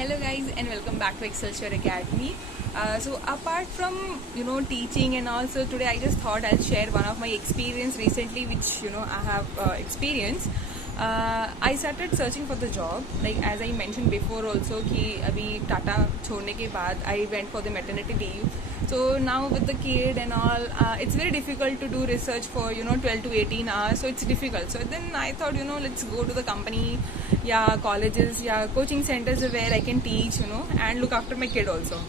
Hello guys and welcome back to Excelsior Academy. So apart from teaching and also today I just thought I'll share one of my experience recently which I have experienced. I started searching for the job like as I mentioned before also कि अभी टाटा छोड़ने के बाद I went for the maternity leave. So now with the kid and all, it's very difficult to do research for 12 to 18 hours. So it's difficult. So then I thought let's go to the company, yeah, colleges, yeah, coaching centers where I can teach, and look after my kid also.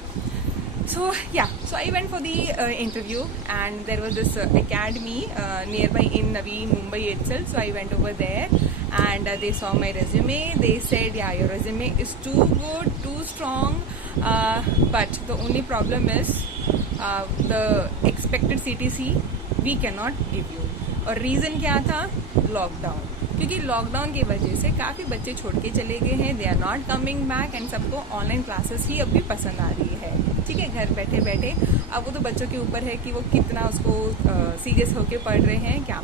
So yeah, so I went for the interview and there was this academy nearby in Navi Mumbai itself. So I went over there and they saw my resume. They said, yeah, your resume is too good, too strong, but the only problem is the expected CTC we cannot give you. और reason क्या था? Lockdown. क्योंकि lockdown की वजह से काफ़ी बच्चे छोड़ के चले गए हैं. They are not coming back and सबको ऑनलाइन क्लासेस ही अब भी पसंद आ रही है. ठीक है, घर बैठे बैठे. अब वो तो बच्चों के ऊपर है कि वो कितना उसको सीरियस होके पढ़ रहे हैं क्या.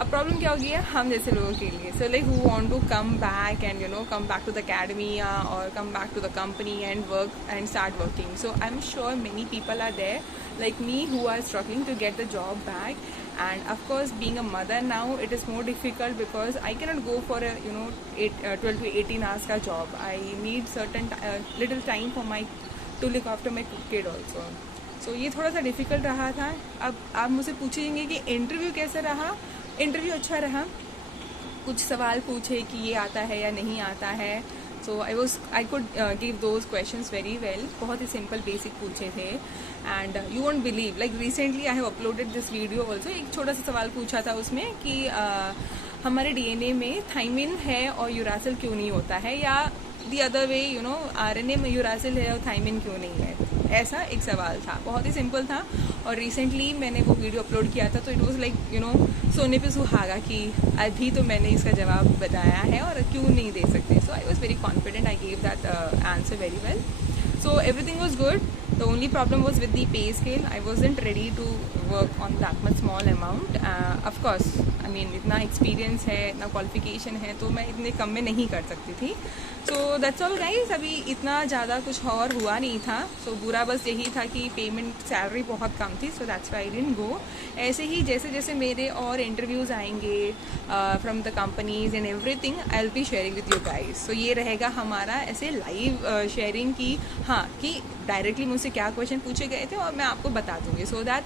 अब प्रॉब्लम क्या होगी है हम जैसे लोगों के लिए. So like who want to come back and come back to the academy और come back to the company and work and start working. So I am sure many people are there like me who are struggling to get the job back. And of course being a mother now it is more difficult because I cannot go for a 12 to 18 hours ka job. I need certain little time for my to look after my kid also. So ये थोड़ा सा difficult रहा था. अब आप मुझसे पूछेंगे कि इंटरव्यू कैसे रहा. इंटरव्यू अच्छा रहा. कुछ सवाल पूछे कि ये आता है या नहीं आता है. So I could give those questions very well. बहुत ही सिंपल बेसिक पूछे थे and you won't believe like recently I have uploaded this video also. एक छोटा सा सवाल पूछा था उसमें कि हमारे डीएनए में थाइमिन है और यूरासिल क्यों नहीं होता है, या दी अदर वे आरएनए में यूरासिल है और थाइमिन क्यों नहीं है. ऐसा एक सवाल था, बहुत ही सिंपल था. और रिसेंटली मैंने वो वीडियो अपलोड किया था तो इट वाज लाइक सोने पे सुहागा कि अभी तो मैंने इसका जवाब बताया है और क्यों नहीं दे सकते. So I was very confident. I gave that answer very well. So everything was good. The only problem was with the pay scale. I wasn't ready to work on that much small amount. Of course, I mean इतना experience है, इतना qualification है तो मैं इतने कम में नहीं कर सकती थी. So that's all guys. अभी इतना ज़्यादा कुछ और हुआ नहीं था. So बुरा बस यही था कि पेमेंट सैलरी बहुत कम थी. So that's why I didn't go. ऐसे ही जैसे जैसे मेरे और इंटरव्यूज़ आएंगे from the companies and everything, I'll be sharing with you guys. So ये रहेगा हमारा ऐसे लाइव शेयरिंग की. हाँ, कि डायरेक्टली मुझसे क्या क्वेश्चन पूछे गए थे और मैं आपको बता दूंगी. So that